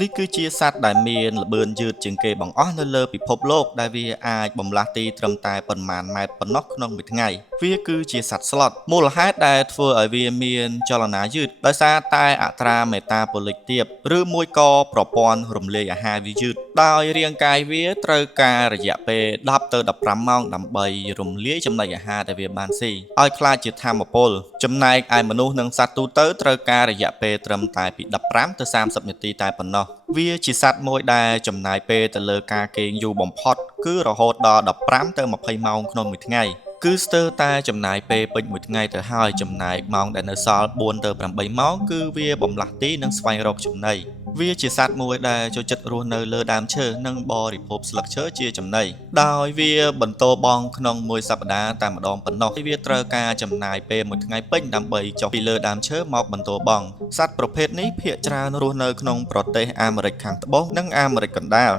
នេះគឺជាសត្វដែលមានល្បឿនយឺតជាងគេបង្អស់នៅលើពិភពលោកដែលវាអាចបម្លាស់ទីត្រឹមតែប៉ុន្មានម៉ែត្រប៉ុណ្ណោះក្នុងមួយថ្ងៃវាគឺជាសត្វស្លុតមូលហេតុដែលធ្វើឲ្យវាមានចលនាយឺតដោយសារតែអត្រាមេតាបូលិកទាបឬមួយក៏ប្រព័ន្ធរំលាយអាហារវាយឺតដោយរាងកាយវាត្រូវការរយៈពេល10ទៅ15ម៉ោងដើម្បីរំលាយចំណីអាហារដែលវាបានស៊ីឲ្យក្លាយជាថាមពលចំណែកឯមនុស្សនិងសត្វទូទៅត្រូវការរយៈពេលត្រឹមតែពី15ទៅ30នាទីតែប៉ុណ្ណោះវាជាសត្វមួយដែលចំណាយពេលទៅលើការគេងយូរបំផុតគឺរហូតដល់15ទៅ20ម៉ោងក្នុងមួយថ្ងៃគឺស្ទើរតែចំណាយពេលពេញមួយថ្ងៃទៅហើយចំណែកម៉ោងដែលនៅសល់4ទៅ8ម៉ោងគឺវាបំលាស់ទីនិងស្វែងរកចំណីវាជាសត្វមួយដែលចូលចិត្តរស់នៅលើដើមឈើនិងបរិភោគស្លឹកឈើជាចំណីដោយវាបន្តបងក្នុងមួយសប្តាហ៍តែម្ដងប៉ុណ្ណោះវាត្រូវការចំណាយពេលមួយថ្ងៃពេញដើម្បីចុះពីលើដើមឈើមកបន្តបងសត្វប្រភេទនេះភាគច្រើនរស់នៅក្នុងប្រទេសអាមេរិកខាងត្បូងនិងអាមេរិកកណ្ដាល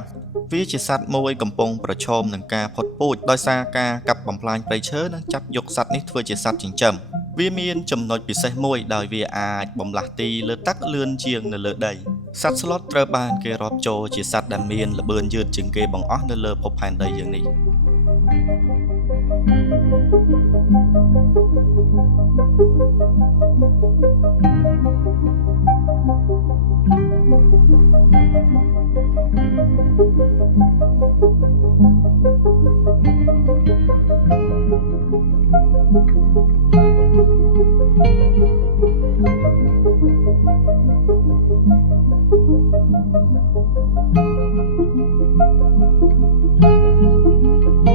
វាជាសត្វមួយកំពុងប្រឈមនឹងការផុតពូជដោយសារការកាប់បំផ្លាញព្រៃឈើនិងចាប់យកសត្វនេះធ្វើជាសត្វចិញ្ចឹមវាមានចំណុចពិសេសមួយដោយវាអាចបំលាស់ទីលើទឹកលឿនជាងនៅលើដីសត្វស្លុតត្រូវបានគេរាប់ចូលជាសត្វដែលមានល្បឿនយឺតជាងគេបង្អស់នៅលើភពផែនដីយើងនេះ